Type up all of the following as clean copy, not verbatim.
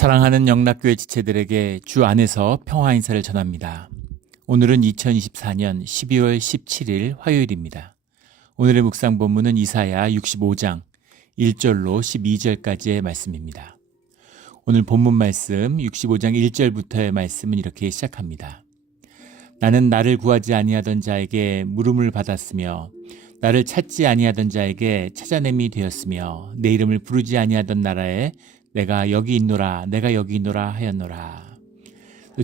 사랑하는 영락교회 지체들에게 주 안에서 평화 인사를 전합니다. 오늘은 2024년 12월 17일 화요일입니다. 오늘의 묵상 본문은 이사야 65장 1절로 12절까지의 말씀입니다. 오늘 본문 말씀 65장 1절부터의 말씀은 이렇게 시작합니다. 나는 나를 구하지 아니하던 자에게 물음을 받았으며 나를 찾지 아니하던 자에게 찾아냄이 되었으며 내 이름을 부르지 아니하던 나라에 내가 여기 있노라 내가 여기 있노라 하였노라.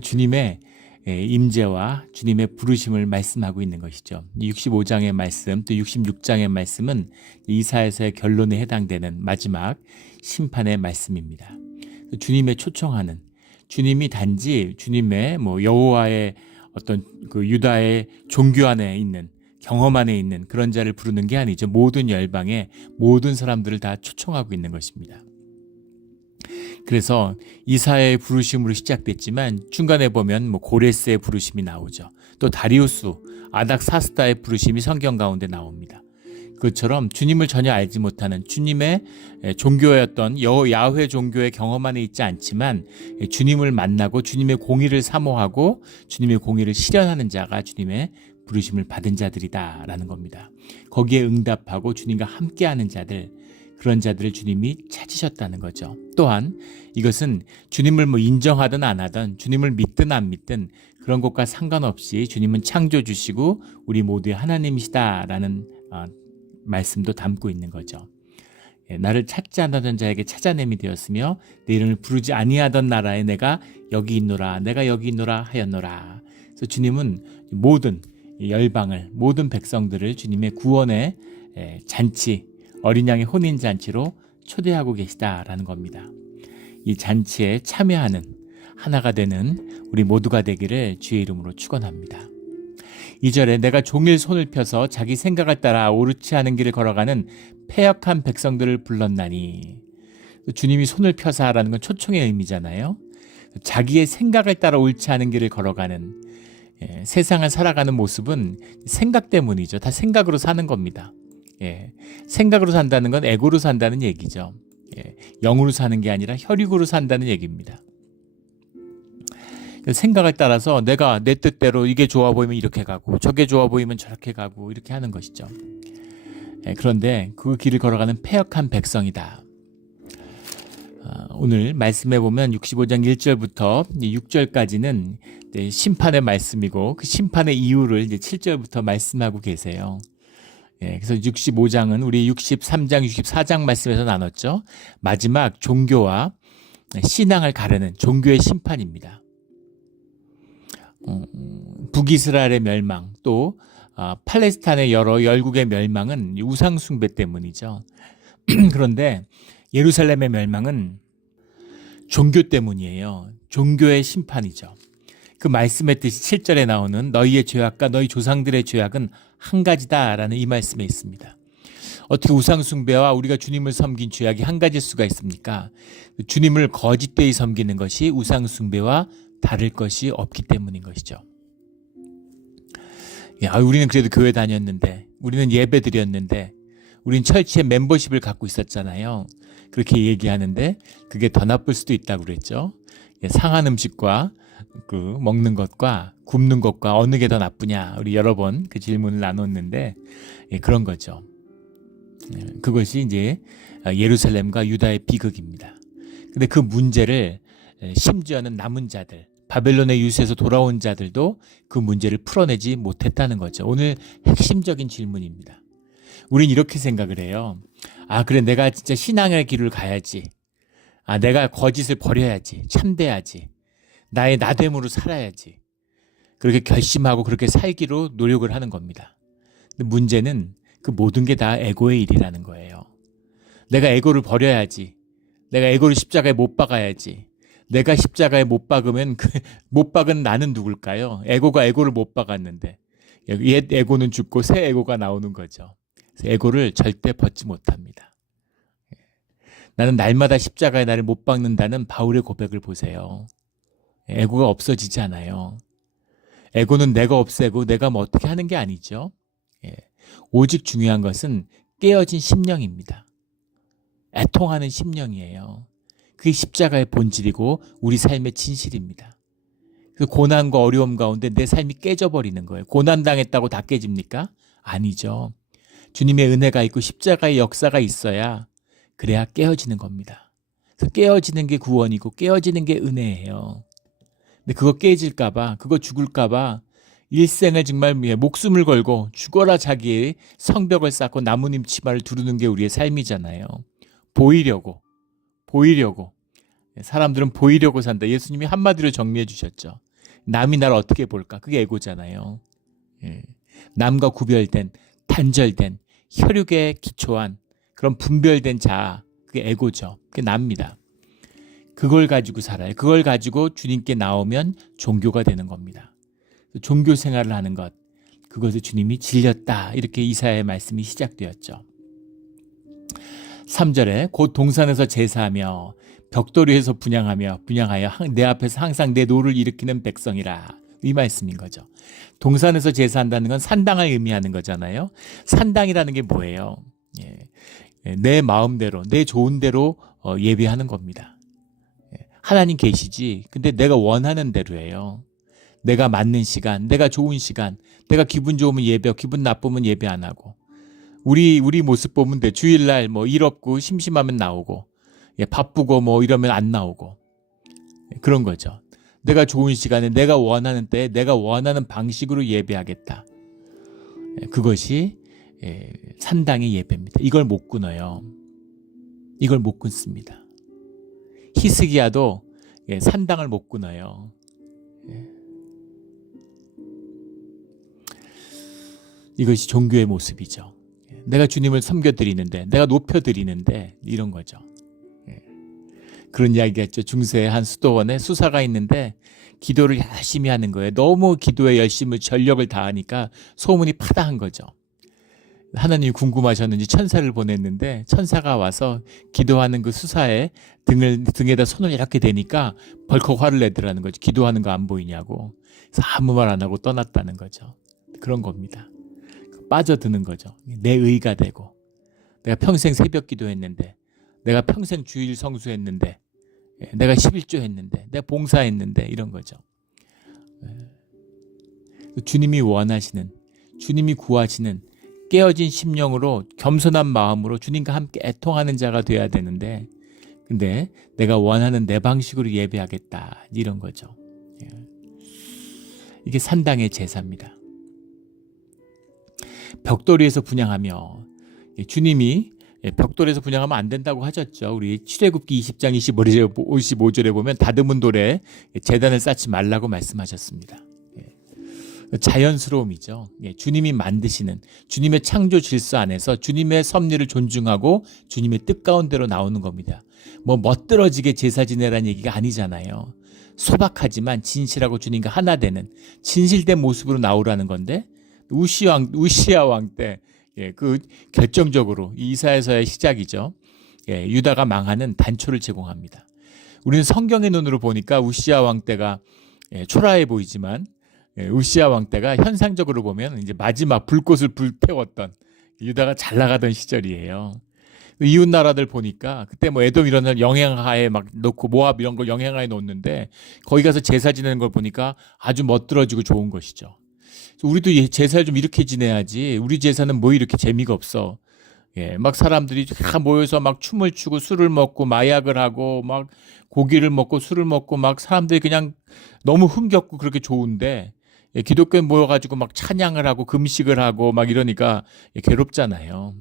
주님의 임재와 주님의 부르심을 말씀하고 있는 것이죠. 65장의 말씀 또 66장의 말씀은 이사야서의 결론에 해당되는 마지막 심판의 말씀입니다. 주님의 초청하는, 주님이 단지 주님의 여호와의 어떤 그 유다의 종교 안에 있는, 경험 안에 있는 그런 자를 부르는 게 아니죠. 모든 열방의 모든 사람들을 다 초청하고 있는 것입니다. 그래서 이사야의 부르심으로 시작됐지만 중간에 보면 고레스의 부르심이 나오죠. 또 다리우스, 아닥사스다의 부르심이 성경 가운데 나옵니다. 그것처럼 주님을 전혀 알지 못하는 주님의 종교였던 야훼 종교의 경험 안에 있지 않지만 주님을 만나고 주님의 공의를 사모하고 주님의 공의를 실현하는 자가 주님의 부르심을 받은 자들이다라는 겁니다. 거기에 응답하고 주님과 함께하는 자들, 그런 자들을 주님이 찾으셨다는 거죠. 또한 이것은 주님을 인정하든 안 하든 주님을 믿든 안 믿든 그런 것과 상관없이 주님은 창조주시고 우리 모두의 하나님이시다라는 말씀도 담고 있는 거죠. 나를 찾지 않았던 자에게 찾아냄이 되었으며 내 이름을 부르지 아니하던 나라에 내가 여기 있노라 내가 여기 있노라 하였노라. 그래서 주님은 모든 열방을, 모든 백성들을 주님의 구원의 잔치, 어린 양의 혼인 잔치로 초대하고 계시다라는 겁니다. 이 잔치에 참여하는, 하나가 되는 우리 모두가 되기를 주의 이름으로 축원합니다. 2절에 내가 종일 손을 펴서 자기 생각을 따라 옳지 않은 길을 걸어가는 패역한 백성들을 불렀나니. 주님이 손을 펴사라는 건 초청의 의미잖아요. 자기의 생각을 따라 옳지 않은 길을 걸어가는, 세상을 살아가는 모습은 생각 때문이죠. 다 생각으로 사는 겁니다. 생각으로 산다는 건 에고로 산다는 얘기죠. 영으로 사는 게 아니라 혈육으로 산다는 얘기입니다. 생각을 따라서 내가 내 뜻대로 이게 좋아 보이면 이렇게 가고 저게 좋아 보이면 저렇게 가고 이렇게 하는 것이죠. 그런데 그 길을 걸어가는 패역한 백성이다. 오늘 말씀해 보면 65장 1절부터 6절까지는 심판의 말씀이고 그 심판의 이유를 이제 7절부터 말씀하고 계세요. 그래서 65장은 우리 63장, 64장 말씀에서 나눴죠. 마지막 종교와 신앙을 가르는 종교의 심판입니다. 북이스라엘의 멸망, 또 팔레스타인의 여러 열국의 멸망은 우상 숭배 때문이죠. 그런데 예루살렘의 멸망은 종교 때문이에요. 종교의 심판이죠. 그 말씀의 뜻이 7절에 나오는 너희의 죄악과 너희 조상들의 죄악은 한 가지다라는 이 말씀에 있습니다. 어떻게 우상 숭배와 우리가 주님을 섬긴 죄악이 한 가지일 수가 있습니까? 주님을 거짓되이 섬기는 것이 우상 숭배와 다를 것이 없기 때문인 것이죠. 우리는 그래도 교회 다녔는데, 우리는 예배 드렸는데, 우린 철치의 멤버십을 갖고 있었잖아요. 그렇게 얘기하는데 그게 더 나쁠 수도 있다고 그랬죠. 상한 음식과 그 먹는 것과 굽는 것과 어느 게 더 나쁘냐, 우리 여러 번 그 질문을 나눴는데 그런 거죠. 그것이 이제 예루살렘과 유다의 비극입니다. 근데 그 문제를 심지어는 남은 자들, 바벨론의 유세에서 돌아온 자들도 그 문제를 풀어내지 못했다는 거죠. 오늘 핵심적인 질문입니다. 우린 이렇게 생각을 해요. 그래, 내가 진짜 신앙의 길을 가야지. 내가 거짓을 버려야지. 참돼야지. 나의 나됨으로 살아야지. 그렇게 결심하고 그렇게 살기로 노력을 하는 겁니다. 근데 문제는 그 모든 게 다 에고의 일이라는 거예요. 내가 에고를 버려야지. 내가 에고를 십자가에 못 박아야지. 내가 십자가에 못 박으면 못 박은 나는 누굴까요? 에고가 에고를 못 박았는데 옛 에고는 죽고 새 에고가 나오는 거죠. 그래서 에고를 절대 벗지 못합니다. 나는 날마다 십자가에 나를 못 박는다는 바울의 고백을 보세요. 에고가 없어지지 않아요. 에고는 내가 없애고 내가 어떻게 하는 게 아니죠. 오직 중요한 것은 깨어진 심령입니다. 애통하는 심령이에요. 그게 십자가의 본질이고 우리 삶의 진실입니다. 그 고난과 어려움 가운데 내 삶이 깨져버리는 거예요. 고난당했다고 다 깨집니까? 아니죠. 주님의 은혜가 있고 십자가의 역사가 있어야 그래야 깨어지는 겁니다. 그 깨어지는 게 구원이고 깨어지는 게 은혜예요. 근데 그거 깨질까봐, 그거 죽을까봐 일생을 정말 목숨을 걸고 죽어라 자기의 성벽을 쌓고 나무님 치마를 두르는 게 우리의 삶이잖아요. 보이려고. 사람들은 보이려고 산다. 예수님이 한마디로 정리해 주셨죠. 남이 나를 어떻게 볼까? 그게 에고잖아요. 남과 구별된, 단절된, 혈육에 기초한 그런 분별된 자, 그게 에고죠. 그게 납니다. 그걸 가지고 살아요. 그걸 가지고 주님께 나오면 종교가 되는 겁니다. 종교 생활을 하는 것, 그것을 주님이 질렸다. 이렇게 이사야의 말씀이 시작되었죠. 3절에 곧 동산에서 제사하며 벽돌이에서 분향하여 내 앞에서 항상 내 노를 일으키는 백성이라. 이 말씀인 거죠. 동산에서 제사한다는 건 산당을 의미하는 거잖아요. 산당이라는 게 뭐예요? 내 마음대로, 내 좋은 대로 예배하는 겁니다. 하나님 계시지. 근데 내가 원하는 대로예요. 내가 맞는 시간, 내가 좋은 시간, 내가 기분 좋으면 예배, 기분 나쁘면 예배 안 하고. 우리 모습 보면 돼. 주일날 일 없고 심심하면 나오고, 바쁘고 이러면 안 나오고. 그런 거죠. 내가 좋은 시간에 내가 원하는 때에 내가 원하는 방식으로 예배하겠다. 그것이 산당의 예배입니다. 이걸 못 끊어요. 이걸 못 끊습니다. 히스기야도 산당을 못 끊어요. 이것이 종교의 모습이죠. 내가 주님을 섬겨드리는데, 내가 높여드리는데, 이런 거죠. 그런 이야기가 있죠. 중세의 한 수도원에 수사가 있는데 기도를 열심히 하는 거예요. 너무 기도에 열심히 전력을 다하니까 소문이 파다한 거죠. 하나님이 궁금하셨는지 천사를 보냈는데 천사가 와서 기도하는 그 수사의 등에다 손을 이렇게 대니까 벌컥 화를 내더라는 거죠. 기도하는 거 안 보이냐고. 그래서 아무 말 안 하고 떠났다는 거죠. 그런 겁니다. 빠져드는 거죠. 내 의가 되고, 내가 평생 새벽 기도했는데, 내가 평생 주일 성수했는데, 내가 11조 했는데, 내가 봉사했는데, 이런 거죠. 주님이 원하시는, 주님이 구하시는 깨어진 심령으로 겸손한 마음으로 주님과 함께 애통하는 자가 돼야 되는데, 근데 내가 원하는 내 방식으로 예배하겠다, 이런 거죠. 이게 산당의 제사입니다. 벽돌이에서 분향하며, 주님이 벽돌에서 분향하면 안 된다고 하셨죠. 우리 출애굽기 20장 25절에 보면 다듬은 돌에 제단을 쌓지 말라고 말씀하셨습니다. 자연스러움이죠. 주님이 만드시는 주님의 창조 질서 안에서 주님의 섭리를 존중하고 주님의 뜻 가운데로 나오는 겁니다. 멋들어지게 제사 지내라는 얘기가 아니잖아요. 소박하지만 진실하고 주님과 하나 되는 진실된 모습으로 나오라는 건데, 우시야 왕 때 그 결정적으로 이사야서의 시작이죠. 유다가 망하는 단초를 제공합니다. 우리는 성경의 눈으로 보니까 우시야 왕 때가 초라해 보이지만, 우시야 왕 때가 현상적으로 보면 이제 마지막 불꽃을 불태웠던 유다가 잘 나가던 시절이에요. 이웃 나라들 보니까 그때 에돔 이런 데 영향하에 막 놓고 모압 이런 걸 영향하에 놓는데, 거기 가서 제사 지내는 걸 보니까 아주 멋들어지고 좋은 것이죠. 우리도 제사를 좀 이렇게 지내야지. 우리 제사는 이렇게 재미가 없어. 막 사람들이 다 모여서 막 춤을 추고 술을 먹고 마약을 하고 막 고기를 먹고 술을 먹고 막 사람들이 그냥 너무 흥겹고 그렇게 좋은데, 기독교에 모여가지고 막 찬양을 하고 금식을 하고 막 이러니까 괴롭잖아요.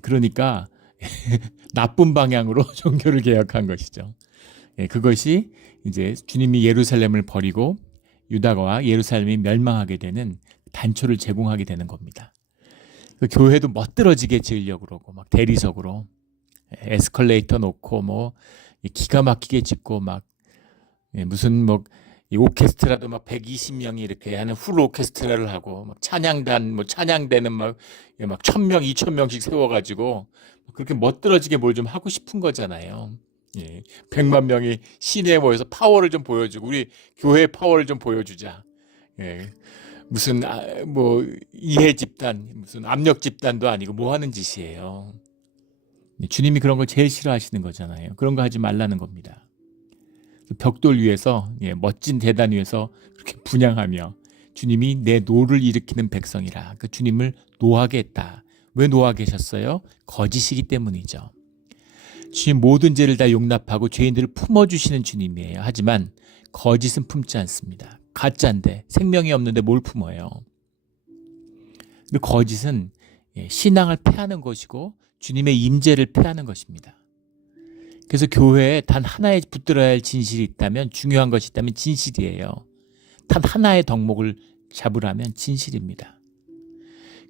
그러니까 나쁜 방향으로 종교를 개혁한 것이죠. 그것이 이제 주님이 예루살렘을 버리고 유다와 예루살렘이 멸망하게 되는 단초를 제공하게 되는 겁니다. 그 교회도 멋들어지게 지으려고 그러고 막 대리석으로 에스컬레이터 놓고 기가 막히게 짓고 막 무슨 이 오케스트라도 막 120명이 이렇게 하는 풀 오케스트라를 하고 막 찬양단 찬양대는 막 1000명 2000명씩 세워가지고 그렇게 멋들어지게 뭘 좀 하고 싶은 거잖아요. 100만 명이 시내에 모여서 파워를 좀 보여주고, 우리 교회의 파워를 좀 보여주자. 무슨 이해 집단, 무슨 압력 집단도 아니고 뭐 하는 짓이에요. 주님이 그런 걸 제일 싫어하시는 거잖아요. 그런 거 하지 말라는 겁니다. 벽돌 위에서 멋진 대단 위에서 그렇게 분향하며 주님이 내 노를 일으키는 백성이라 그 주님을 노하게 했다. 왜 노하게 하셨어요? 거짓이기 때문이죠. 주님 모든 죄를 다 용납하고 죄인들을 품어주시는 주님이에요. 하지만 거짓은 품지 않습니다. 가짜인데 생명이 없는데 뭘 품어요? 그 거짓은 신앙을 패하는 것이고 주님의 임재를 패하는 것입니다. 그래서 교회에 단 하나에 붙들어야 할 진실이 있다면, 중요한 것이 있다면 진실이에요. 단 하나의 덕목을 잡으라면 진실입니다.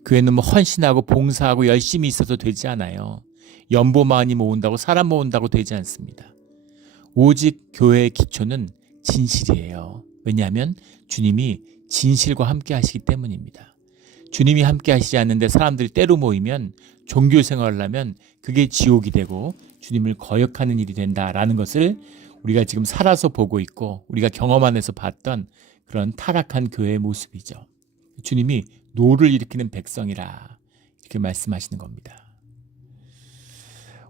교회는 뭐 헌신하고 봉사하고 열심히 있어서 되지 않아요. 연보 많이 모은다고 사람 모은다고 되지 않습니다. 오직 교회의 기초는 진실이에요. 왜냐하면 주님이 진실과 함께 하시기 때문입니다. 주님이 함께 하시지 않는데 사람들이 때로 모이면 종교 생활을 하면 그게 지옥이 되고 주님을 거역하는 일이 된다라는 것을 우리가 지금 살아서 보고 있고 우리가 경험 안에서 봤던 그런 타락한 교회의 모습이죠. 주님이 노를 일으키는 백성이라 이렇게 말씀하시는 겁니다.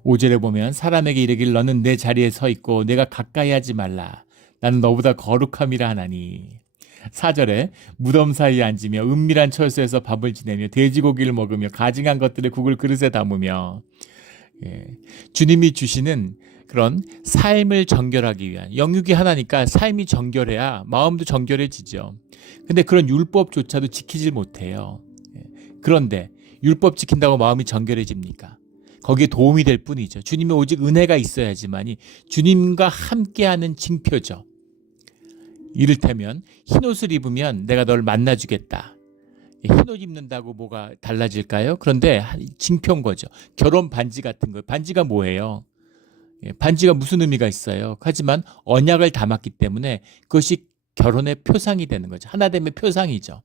5절에 보면 사람에게 이르기를 너는 내 자리에 서 있고 내가 가까이 하지 말라. 나는 너보다 거룩함이라 하나니. 4절에 무덤 사이에 앉으며 은밀한 처소에서 밥을 지내며 돼지고기를 먹으며 가증한 것들을 국을 그릇에 담으며 주님이 주시는 그런 삶을 정결하기 위한 영육이 하나니까 삶이 정결해야 마음도 정결해지죠. 근데 그런 율법조차도 지키질 못해요. 그런데 율법 지킨다고 마음이 정결해집니까? 거기에 도움이 될 뿐이죠. 주님의 오직 은혜가 있어야지만이 주님과 함께하는 징표죠. 이를테면 흰옷을 입으면 내가 널 만나주겠다. 흰옷 입는다고 뭐가 달라질까요? 그런데 징표인 거죠. 결혼 반지 같은 거예요. 반지가 뭐예요? 반지가 무슨 의미가 있어요? 하지만 언약을 담았기 때문에 그것이 결혼의 표상이 되는 거죠. 하나됨의 표상이죠.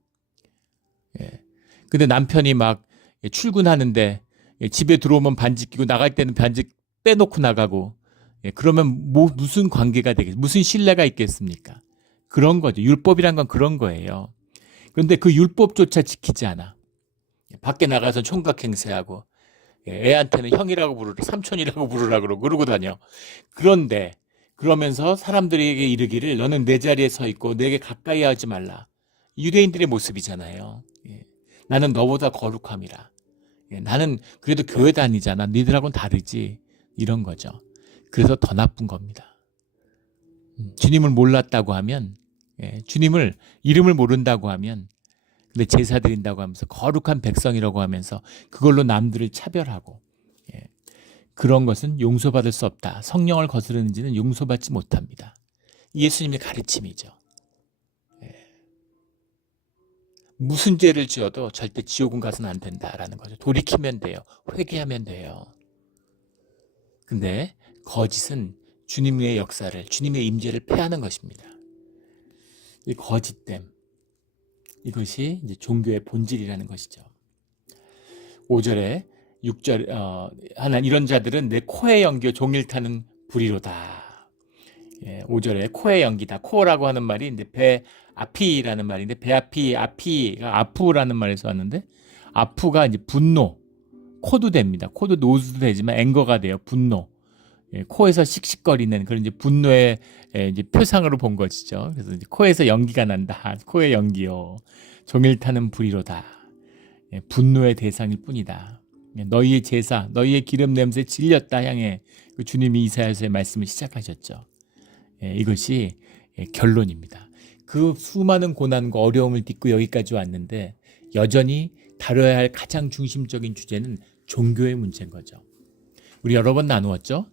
근데 남편이 막 출근하는데 집에 들어오면 반지 끼고 나갈 때는 반지 빼놓고 나가고 그러면 무슨 관계가 되겠습니까? 무슨 신뢰가 있겠습니까? 그런 거죠. 율법이란 건 그런 거예요. 그런데 그 율법조차 지키지 않아. 밖에 나가서 총각 행세하고 애한테는 형이라고 부르라, 삼촌이라고 부르라 그러고 다녀. 그런데 그러면서 사람들에게 이르기를 너는 내 자리에 서 있고 내게 가까이 하지 말라. 유대인들의 모습이잖아요. 나는 너보다 거룩함이라. 나는 그래도 교회 다니잖아. 니들하고는 다르지. 이런 거죠. 그래서 더 나쁜 겁니다. 주님을 몰랐다고 하면, 주님을 이름을 모른다고 하면, 근데 제사 드린다고 하면서 거룩한 백성이라고 하면서 그걸로 남들을 차별하고, 그런 것은 용서받을 수 없다. 성령을 거스르는지는 용서받지 못합니다. 예수님의 가르침이죠. 무슨 죄를 지어도 절대 지옥은 가서는 안 된다라는 거죠. 돌이키면 돼요. 회개하면 돼요. 근데 거짓은 주님의 역사를, 주님의 임재를 패하는 것입니다. 이 거짓됨, 이것이 이제 종교의 본질이라는 것이죠. 5절에 6절 하나 이런 자들은 내 코에 연기어 종일 타는 불이로다. 5절에 코에 연기다. 코라고 하는 말이 이제 배 아피라는 말인데 배 아피가 아프라는 말에서 왔는데 아프가 이제 분노, 코도 됩니다. 코도 노즈도 되지만 앵거가 돼요. 분노. 코에서 씩씩거리는 그런 이제 분노의 이제 표상으로 본 것이죠. 그래서 이제 코에서 연기가 난다. 코에 연기요. 종일 타는 불이로다. 분노의 대상일 뿐이다. 너희의 제사, 너희의 기름 냄새 질렸다 향해 그 주님이 이사야서의 말씀을 시작하셨죠. 이것이 결론입니다. 그 수많은 고난과 어려움을 딛고 여기까지 왔는데 여전히 다뤄야 할 가장 중심적인 주제는 종교의 문제인 거죠. 우리 여러 번 나누었죠.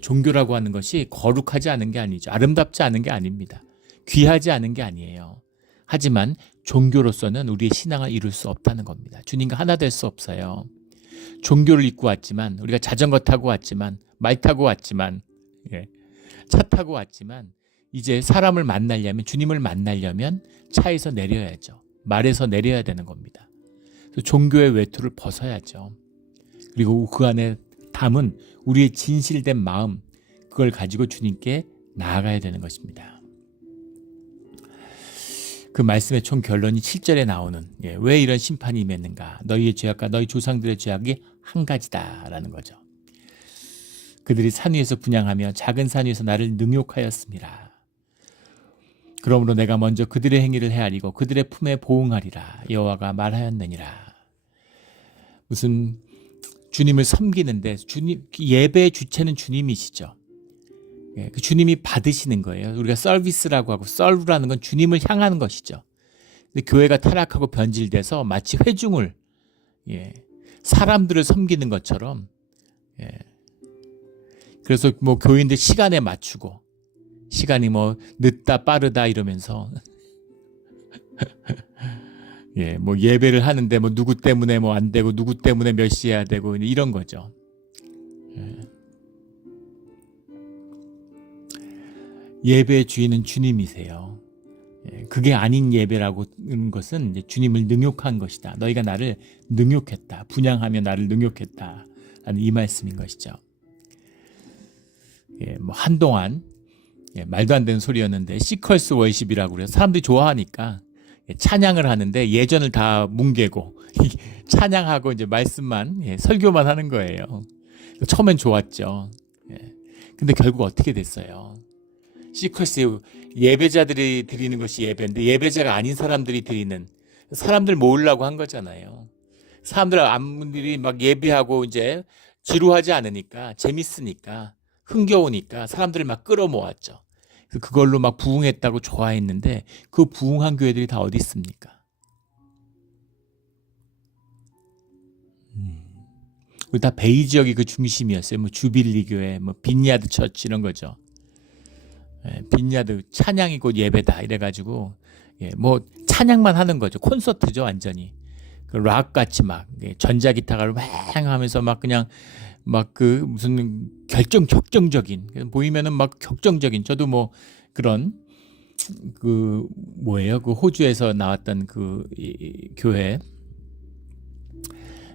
종교라고 하는 것이 거룩하지 않은 게 아니죠. 아름답지 않은 게 아닙니다. 귀하지 않은 게 아니에요. 하지만 종교로서는 우리의 신앙을 이룰 수 없다는 겁니다. 주님과 하나 될 수 없어요. 종교를 입고 왔지만 우리가 자전거 타고 왔지만 말 타고 왔지만 차 타고 왔지만 이제 사람을 만나려면 주님을 만나려면 차에서 내려야죠. 말에서 내려야 되는 겁니다. 그래서 종교의 외투를 벗어야죠. 그리고 그 안에 담은 우리의 진실된 마음 그걸 가지고 주님께 나아가야 되는 것입니다. 그 말씀의 총 결론이 7절에 나오는 왜 이런 심판이 임했는가 너희의 죄악과 너희 조상들의 죄악이 한 가지다라는 거죠. 그들이 산 위에서 분향하며 작은 산 위에서 나를 능욕하였습니다. 그러므로 내가 먼저 그들의 행위를 헤아리고 그들의 품에 보응하리라. 여호와가 말하였느니라. 무슨 주님을 섬기는데 예배의 주체는 주님이시죠. 그 주님이 받으시는 거예요. 우리가 서비스라고 하고 서브라는 건 주님을 향하는 것이죠. 근데 교회가 타락하고 변질돼서 마치 회중을 사람들을 섬기는 것처럼 그래서 뭐 교인들 시간에 맞추고 시간이 뭐 늦다 빠르다 이러면서 뭐 예배를 하는데 뭐 누구 때문에 뭐 안 되고 누구 때문에 몇 시에 해야 되고 이런 거죠. 예배의 주인은 주님이세요. 그게 아닌 예배라고 하는 것은 이제 주님을 능욕한 것이다. 너희가 나를 능욕했다. 분향하며 나를 능욕했다. 라는 이 말씀인 것이죠. 뭐 한동안 말도 안 되는 소리였는데 시컬스 월십이라고 그래서 사람들이 좋아하니까 찬양을 하는데 예전을 다 뭉개고 찬양하고 이제 말씀만 설교만 하는 거예요. 처음엔 좋았죠. 근데 결국 어떻게 됐어요? 시컬스 예배자들이 드리는 것이 예배인데 예배자가 아닌 사람들이 드리는 사람들 모으려고 한 거잖아요. 사람들이 막 예배하고 이제 지루하지 않으니까 재밌으니까 흥겨우니까 사람들을 막 끌어모았죠. 그걸로 막 부흥했다고 좋아했는데 그 부흥한 교회들이 다 어디 있습니까? 다 베이 지역이 그 중심이었어요. 뭐 주빌리 교회, 뭐 빈야드 처치 이런 거죠. 빈야드 찬양이 곧 예배다 이래가지고 뭐 찬양만 하는 거죠. 콘서트죠 완전히. 그 락 같이 막 전자기타를 왱 하면서 막 그냥 막 그 무슨 격정적인 보이면은 막 격정적인 저도 뭐 그런 그 뭐예요 그 호주에서 나왔던 그 교회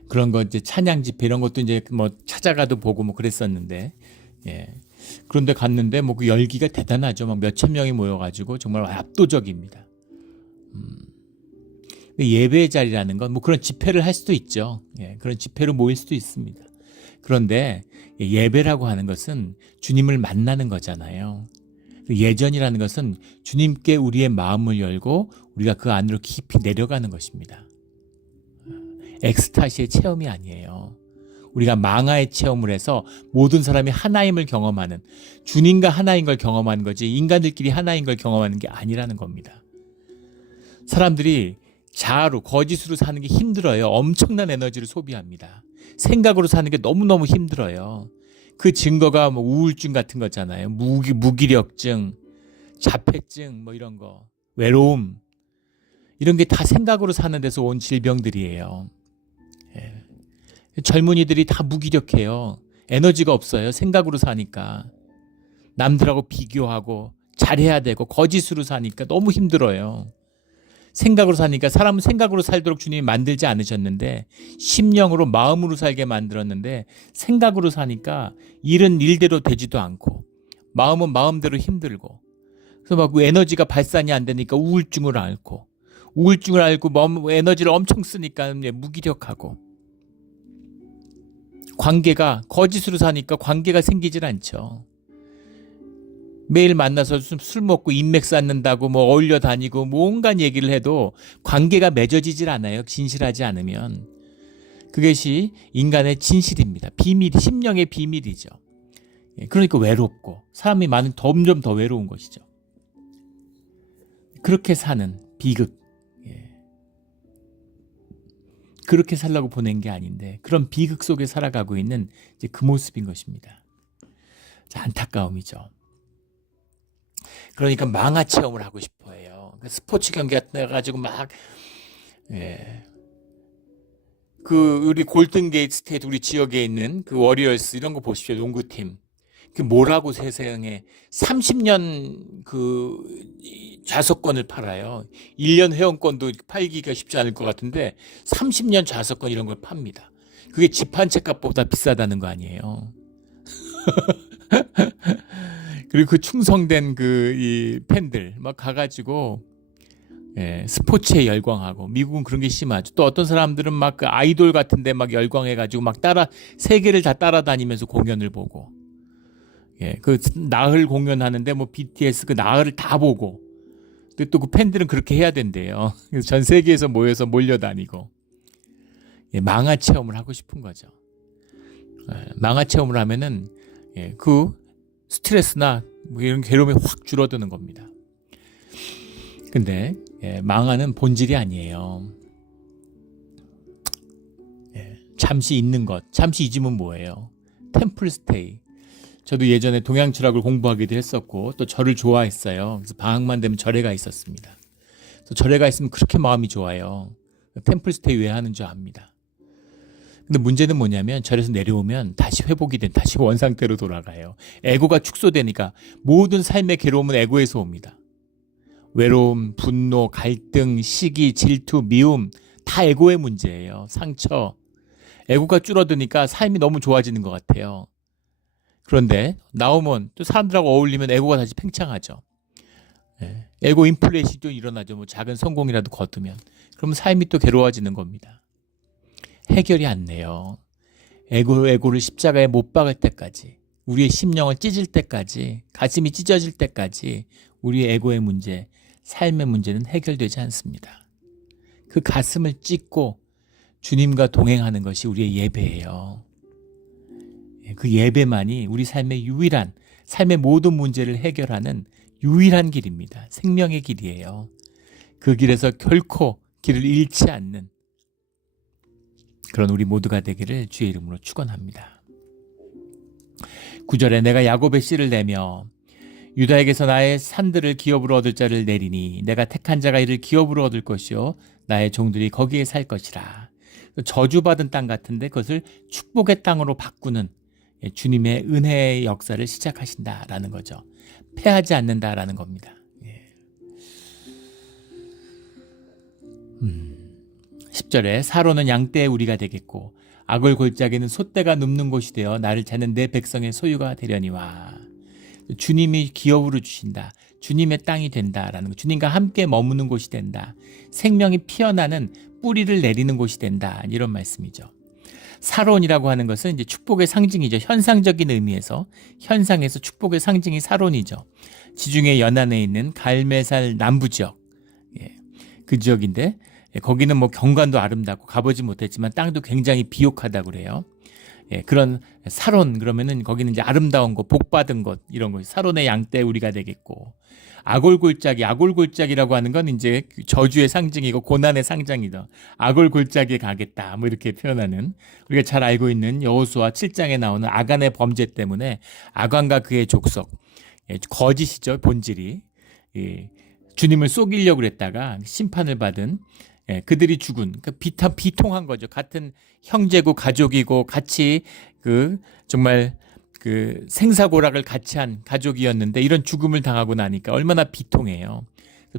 그런 거 이제 찬양 집회 이런 것도 이제 뭐 찾아가도 보고 뭐 그랬었는데 그런데 갔는데 뭐 그 열기가 대단하죠. 막 몇천 명이 모여가지고 정말 압도적입니다. 예배의 자리라는 건 뭐 그런 집회를 할 수도 있죠. 그런 집회로 모일 수도 있습니다. 그런데 예배라고 하는 것은 주님을 만나는 거잖아요. 예전이라는 것은 주님께 우리의 마음을 열고 우리가 그 안으로 깊이 내려가는 것입니다. 엑스타시의 체험이 아니에요. 우리가 망하의 체험을 해서 모든 사람이 하나임을 경험하는 주님과 하나인 걸 경험하는 거지 인간들끼리 하나인 걸 경험하는 게 아니라는 겁니다. 사람들이 자아로 거짓으로 사는 게 힘들어요. 엄청난 에너지를 소비합니다. 생각으로 사는 게 너무너무 힘들어요. 그 증거가 뭐 우울증 같은 거잖아요. 무기력증, 자폐증 뭐 이런 거, 외로움 이런 게 다 생각으로 사는 데서 온 질병들이에요. 젊은이들이 다 무기력해요. 에너지가 없어요. 생각으로 사니까. 남들하고 비교하고 잘해야 되고 거짓으로 사니까 너무 힘들어요. 생각으로 사니까 사람은 생각으로 살도록 주님이 만들지 않으셨는데 심령으로 마음으로 살게 만들었는데 생각으로 사니까 일은 일대로 되지도 않고 마음은 마음대로 힘들고 그래서 막 에너지가 발산이 안 되니까 우울증을 앓고 에너지를 엄청 쓰니까 무기력하고 관계가 거짓으로 사니까 관계가 생기질 않죠. 매일 만나서 술 먹고 인맥 쌓는다고 뭐 어울려 다니고 뭐 온갖 얘기를 해도 관계가 맺어지질 않아요. 진실하지 않으면. 그것이 인간의 진실입니다. 비밀, 심령의 비밀이죠. 그러니까 외롭고 사람이 많은 점점 더 외로운 것이죠. 그렇게 사는 비극. 그렇게 살라고 보낸 게 아닌데 그런 비극 속에 살아가고 있는 이제 그 모습인 것입니다. 자, 안타까움이죠. 그러니까 망하 체험을 하고 싶어 해요. 스포츠 경기 같은 데 가지고 막 그 우리 골든게이트 스테이트 우리 지역에 있는 그 워리어스 이런 거 보십시오. 농구팀. 그 뭐라고 세상에 30년 그 좌석권을 팔아요. 1년 회원권도 팔기가 쉽지 않을 것 같은데 30년 좌석권 이런 걸 팝니다. 그게 집 한 채 값보다 비싸다는 거 아니에요. 그리고 그 충성된 이 팬들 막 가가지고 스포츠에 열광하고 미국은 그런 게 심하죠. 또 어떤 사람들은 막 그 아이돌 같은데 막 열광해가지고 막 세계를 다 따라다니면서 공연을 보고 예, 그 나흘 공연하는데 뭐 BTS 그 나흘을 다 보고 또 그 팬들은 그렇게 해야 된대요. 그래서 전 세계에서 모여서 몰려다니고 예, 망아 체험을 하고 싶은 거죠. 예, 망아 체험을 하면은 예, 그 스트레스나 뭐 이런 괴로움이 확 줄어드는 겁니다. 근데 예, 망아는 본질이 아니에요. 예, 잠시 있는 것, 잠시 잊으면 뭐예요? 템플 스테이. 저도 예전에 동양 철학을 공부하기도 했었고 또 절을 좋아했어요. 그래서 방학만 되면 절에 가 있었습니다. 그래서 절에 가 있으면 그렇게 마음이 좋아요. 템플 스테이 왜 하는 줄 압니다. 근데 문제는 뭐냐면 절에서 내려오면 다시 회복이 된 다시 원상태로 돌아가요. 에고가 축소되니까 모든 삶의 괴로움은 에고에서 옵니다. 외로움, 분노, 갈등, 시기, 질투, 미움 다 에고의 문제예요. 상처. 에고가 줄어드니까 삶이 너무 좋아지는 것 같아요. 그런데 나오면 또 사람들하고 어울리면 에고가 다시 팽창하죠. 예. 에고 인플레이션이 또 일어나죠. 뭐 작은 성공이라도 거두면. 그러면 삶이 또 괴로워지는 겁니다. 해결이 안 돼요. 에고를 십자가에 못 박을 때까지, 우리의 심령을 찢을 때까지, 가슴이 찢어질 때까지 우리의 에고의 문제, 삶의 문제는 해결되지 않습니다. 그 가슴을 찢고 주님과 동행하는 것이 우리의 예배예요. 그 예배만이 우리 삶의 유일한, 삶의 모든 문제를 해결하는 유일한 길입니다. 생명의 길이에요. 그 길에서 결코 길을 잃지 않는 그런 우리 모두가 되기를 주의 이름으로 축원합니다. 9절에 내가 야곱의 씨를 내며 유다에게서 나의 산들을 기업으로 얻을 자를 내리니 내가 택한 자가 이를 기업으로 얻을 것이요 나의 종들이 거기에 살 것이라. 저주받은 땅 같은데 그것을 축복의 땅으로 바꾸는 주님의 은혜의 역사를 시작하신다라는 거죠. 패하지 않는다라는 겁니다. 10절에 사로는 양떼의 우리가 되겠고 악을 골짜기는 솥대가 눕는 곳이 되어 나를 찾는 내 백성의 소유가 되려니와. 주님이 기업으로 주신다. 주님의 땅이 된다라는 거. 주님과 함께 머무는 곳이 된다. 생명이 피어나는 뿌리를 내리는 곳이 된다. 이런 말씀이죠. 사론이라고 하는 것은 이제 축복의 상징이죠. 현상적인 의미에서 현상에서 축복의 상징이 사론이죠. 지중해 연안에 있는 갈매살 남부 지역, 그 지역인데 거기는 뭐 경관도 아름답고 가보지 못했지만 땅도 굉장히 비옥하다고 그래요. 그런 사론 그러면은 거기는 이제 아름다운 곳, 복받은 곳 이런 거 사론의 양떼 우리가 되겠고 아골골짜기라고 하는 건 이제 저주의 상징이고 고난의 상징이다. 아골골짜기에 가겠다. 뭐 이렇게 표현하는 우리가 잘 알고 있는 여호수아 7장에 나오는 아간의 범죄 때문에 아간과 그의 족속 거짓이죠 본질이 주님을 속이려고 했다가 심판을 받은 그들이 죽은 그러니까 비통한 거죠. 같은 형제고 가족이고 같이 정말 생사고락을 같이 한 가족이었는데 이런 죽음을 당하고 나니까 얼마나 비통해요.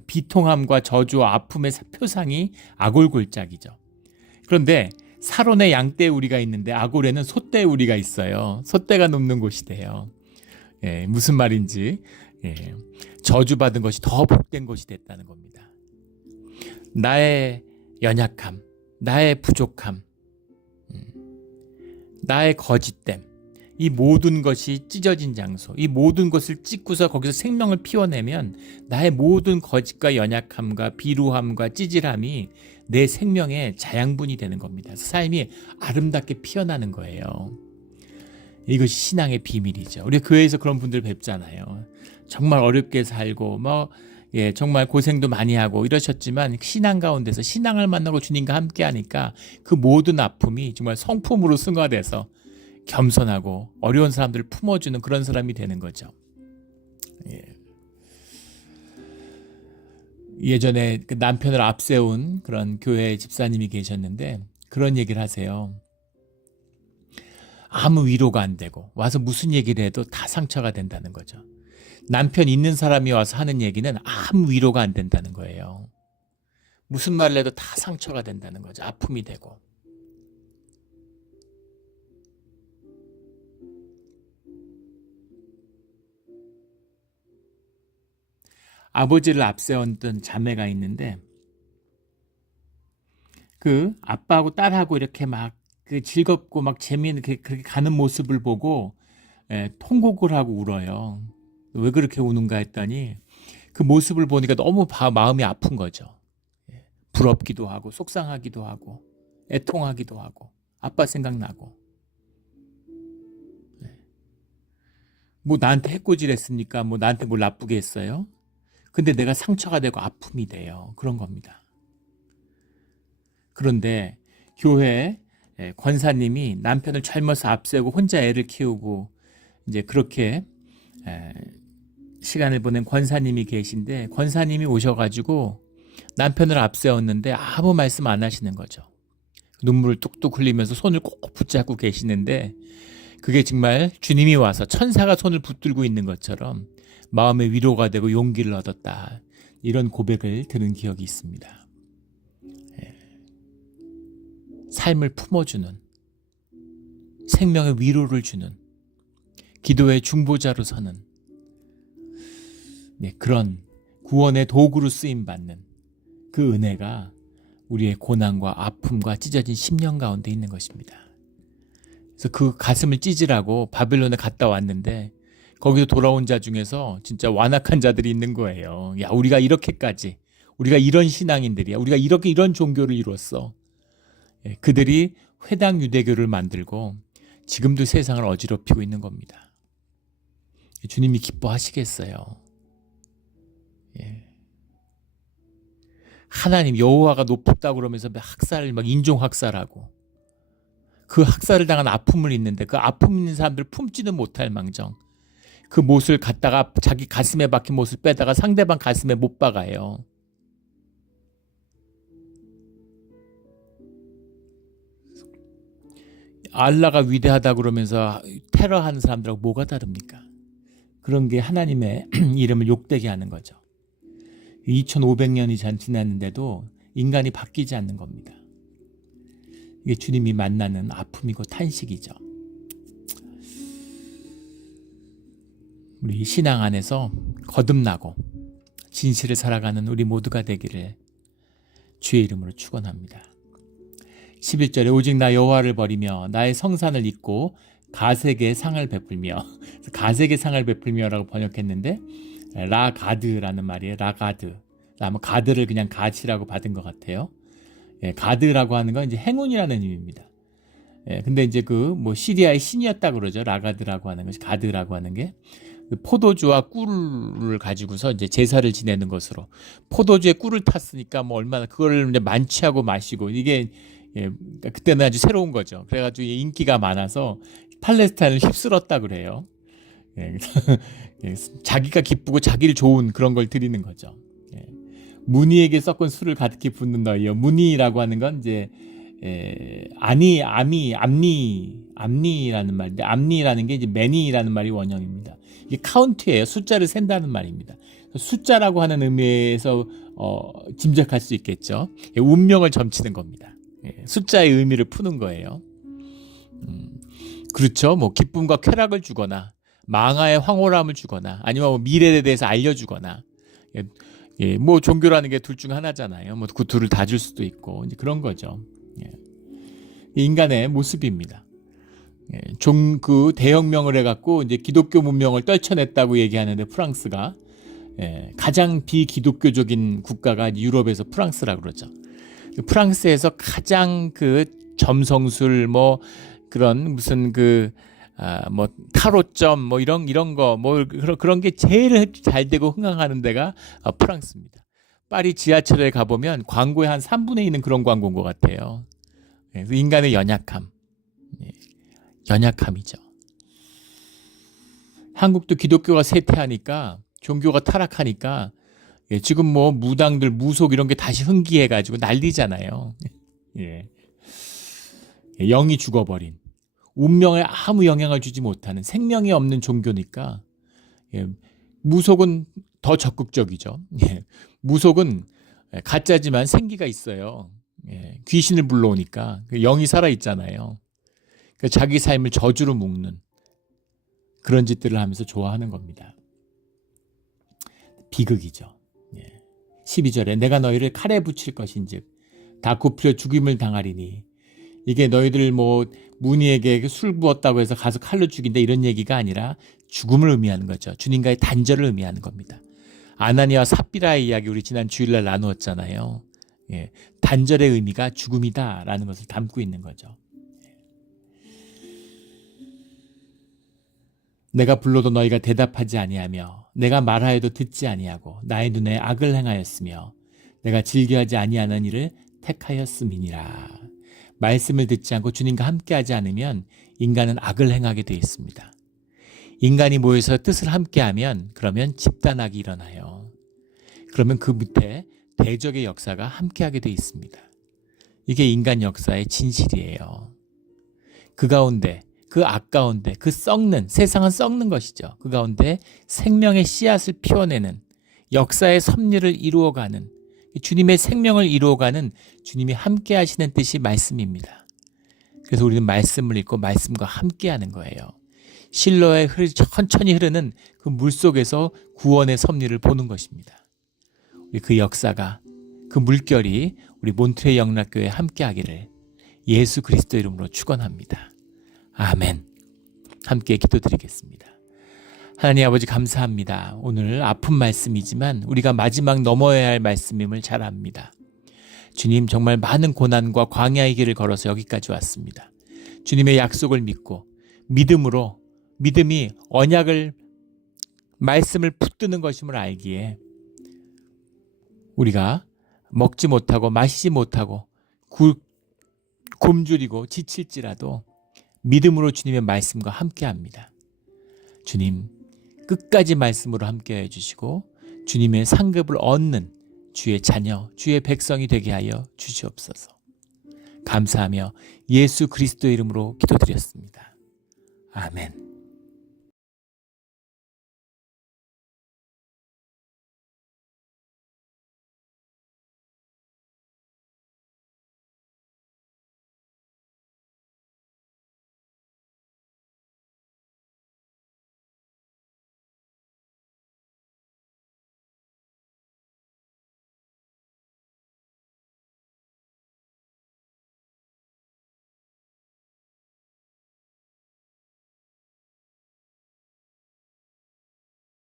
비통함과 저주와 아픔의 표상이 아골골짜기죠. 그런데 사론에 양떼 우리가 있는데 아골에는 소떼 우리가 있어요. 소떼가 눕는 곳이 돼요. 무슨 말인지 저주받은 것이 더 복된 것이 됐다는 겁니다. 나의 연약함, 나의 부족함, 나의 거짓됨 이 모든 것이 찢어진 장소, 이 모든 것을 찢고서 거기서 생명을 피워내면 나의 모든 거짓과 연약함과 비루함과 찌질함이 내 생명의 자양분이 되는 겁니다. 삶이 아름답게 피어나는 거예요. 이것이 신앙의 비밀이죠. 우리 교회에서 그런 분들 뵙잖아요. 정말 어렵게 살고 정말 고생도 많이 하고 이러셨지만 신앙 가운데서 신앙을 만나고 주님과 함께 하니까 그 모든 아픔이 정말 성품으로 승화돼서 겸손하고 어려운 사람들을 품어주는 그런 사람이 되는 거죠. 예전에 그 남편을 앞세운 그런 교회 집사님이 계셨는데 그런 얘기를 하세요. 아무 위로가 안 되고 와서 무슨 얘기를 해도 다 상처가 된다는 거죠. 남편 있는 사람이 와서 하는 얘기는 아무 위로가 안 된다는 거예요. 무슨 말을 해도 다 상처가 된다는 거죠. 아픔이 되고. 아버지를 앞세웠던 자매가 있는데 그 아빠하고 딸하고 이렇게 막 즐겁고 막 재미있게 그렇게 가는 모습을 보고 통곡을 하고 울어요. 왜 그렇게 우는가 했더니 그 모습을 보니까 너무 마음이 아픈 거죠. 부럽기도 하고 속상하기도 하고 애통하기도 하고 아빠 생각나고. 뭐 나한테 해코지했으니까 뭐 나한테 뭘 나쁘게 했어요? 근데 내가 상처가 되고 아픔이 돼요. 그런 겁니다. 그런데 교회 권사님이 남편을 젊어서 앞세우고 혼자 애를 키우고 이제 그렇게 시간을 보낸 권사님이 계신데, 권사님이 오셔가지고 남편을 앞세웠는데 아무 말씀 안 하시는 거죠. 눈물을 뚝뚝 흘리면서 손을 꼭 붙잡고 계시는데, 그게 정말 주님이 와서 천사가 손을 붙들고 있는 것처럼 마음의 위로가 되고 용기를 얻었다. 이런 고백을 들은 기억이 있습니다. 삶을 품어주는, 생명의 위로를 주는, 기도의 중보자로 서는 그런 구원의 도구로 쓰임받는 그 은혜가 우리의 고난과 아픔과 찢어진 심령 가운데 있는 것입니다. 그래서 그 가슴을 찢으라고 바벨론에 갔다 왔는데 거기서 돌아온 자 중에서 진짜 완악한 자들이 있는 거예요. 야, 우리가 이렇게까지, 우리가 이런 신앙인들이야, 우리가 이런 종교를 이뤘어. 그들이 회당 유대교를 만들고 지금도 세상을 어지럽히고 있는 겁니다. 주님이 기뻐하시겠어요? 하나님 여호와가 높다고 그러면서 학살을 막 인종 학살하고 그 학살을 당한 아픔을 있는데 그 아픔 있는 사람들 품지는 못할 망정 그 못을 갖다가 자기 가슴에 박힌 못을 빼다가 상대방 가슴에 못 박아요. 알라가 위대하다 그러면서 테러하는 사람들하고 뭐가 다릅니까? 그런 게 하나님의 이름을 욕되게 하는 거죠. 2500년이 지났는데도 인간이 바뀌지 않는 겁니다. 이게 주님이 만나는 아픔이고 탄식이죠. 우리 신앙 안에서 거듭나고 진실을 살아가는 우리 모두가 되기를 주의 이름으로 축원합니다. 11절에 오직 나 여호와를 버리며 나의 성산을 잊고 가색의 상을 베풀며, 가색의 상을 베풀며라고 번역했는데 라가드라는 말이에요. 라가드. 아마 가드를 그냥 가치라고 받은 것 같아요. 가드라고 하는 건 이제 행운이라는 의미입니다. 근데 이제 그 뭐 시리아의 신이었다 그러죠. 라가드라고 하는 것이, 가드라고 하는 게 포도주와 꿀을 가지고서 이제 제사를 지내는 것으로, 포도주에 꿀을 탔으니까 뭐 얼마나 그걸 이제 만취하고 마시고, 이게 그때는 아주 새로운 거죠. 그래가지고 인기가 많아서 팔레스타인을 휩쓸었다 그래요. 자기가 기쁘고 자기를 좋은 그런 걸 드리는 거죠. 무니에게 섞은 술을 가득히 붓는 너희요. 무니라고 하는 건 이제 암니라는 말인데, 암니라는 게 이제 매니라는 말이 원형입니다. 이게 카운트예요. 숫자를 센다는 말입니다. 숫자라고 하는 의미에서 짐작할 수 있겠죠. 운명을 점치는 겁니다. 숫자의 의미를 푸는 거예요. 그렇죠. 뭐 기쁨과 쾌락을 주거나 망하의 황홀함을 주거나 아니면 뭐 미래에 대해서 알려주거나, 뭐 종교라는 게 둘 중 하나잖아요. 뭐 그 둘을 다 줄 수도 있고 이제 그런 거죠. 인간의 모습입니다. 그 대혁명을 해갖고 이제 기독교 문명을 떨쳐냈다고 얘기하는데, 프랑스가 가장 비기독교적인 국가가 유럽에서 프랑스라 그러죠. 프랑스에서 가장 그 점성술 뭐 그런 무슨 뭐 타로점 뭐 이런 거 뭐 그런 게 제일 잘 되고 흥행하는 데가 프랑스입니다. 파리 지하철에 가보면 광고의 한 3분의 1은 그런 광고인 것 같아요. 그래서 인간의 연약함이죠. 한국도 기독교가 쇠퇴하니까, 종교가 타락하니까 지금 뭐 무당들, 무속 이런 게 다시 흥기해가지고 난리잖아요. 영이 죽어버린, 운명에 아무 영향을 주지 못하는 생명이 없는 종교니까, 무속은 더 적극적이죠. 무속은 가짜지만 생기가 있어요. 귀신을 불러오니까 영이 살아있잖아요. 자기 삶을 저주로 묶는 그런 짓들을 하면서 좋아하는 겁니다. 비극이죠. 12절에 내가 너희를 칼에 붙일 것인즉 다 굽혀 죽임을 당하리니 이게 너희들 뭐 문희에게 술 부었다고 해서 가서 칼로 죽인다 이런 얘기가 아니라 죽음을 의미하는 거죠. 주님과의 단절을 의미하는 겁니다. 아나니와 삽비라의 이야기 우리 지난 주일날 나누었잖아요. 예, 단절의 의미가 죽음이다라는 것을 담고 있는 거죠. 내가 불러도 너희가 대답하지 아니하며 내가 말하여도 듣지 아니하고 나의 눈에 악을 행하였으며 내가 즐겨하지 아니하는 일을 택하였음이니라. 말씀을 듣지 않고 주님과 함께하지 않으면 인간은 악을 행하게 되어 있습니다. 인간이 모여서 뜻을 함께하면 그러면 집단악이 일어나요. 그러면 그 밑에 대적의 역사가 함께하게 되어 있습니다. 이게 인간 역사의 진실이에요. 그 가운데 그 악 가운데 그 썩는 세상은 썩는 것이죠. 그 가운데 생명의 씨앗을 피워내는 역사의 섭리를 이루어가는 주님의 생명을 이루어가는 주님이 함께 하시는 뜻이 말씀입니다. 그래서 우리는 말씀을 읽고 말씀과 함께하는 거예요. 실로에 천천히 흐르는 그 물속에서 구원의 섭리를 보는 것입니다. 우리 그 역사가 그 물결이 우리 몬트레이 영락교회에 함께하기를 예수 그리스도 이름으로 축원합니다. 아멘. 함께 기도드리겠습니다. 하나님 아버지 감사합니다. 오늘 아픈 말씀이지만 우리가 마지막 넘어야 할 말씀임을 잘 압니다. 주님 정말 많은 고난과 광야의 길을 걸어서 여기까지 왔습니다. 주님의 약속을 믿고 믿음이 언약을 말씀을 붙드는 것임을 알기에 우리가 먹지 못하고 마시지 못하고 굶주리고 지칠지라도 믿음으로 주님의 말씀과 함께합니다. 주님 끝까지 말씀으로 함께해 주시고 주님의 상급을 얻는 주의 자녀, 주의 백성이 되게 하여 주시옵소서. 감사하며 예수 그리스도의 이름으로 기도드렸습니다. 아멘.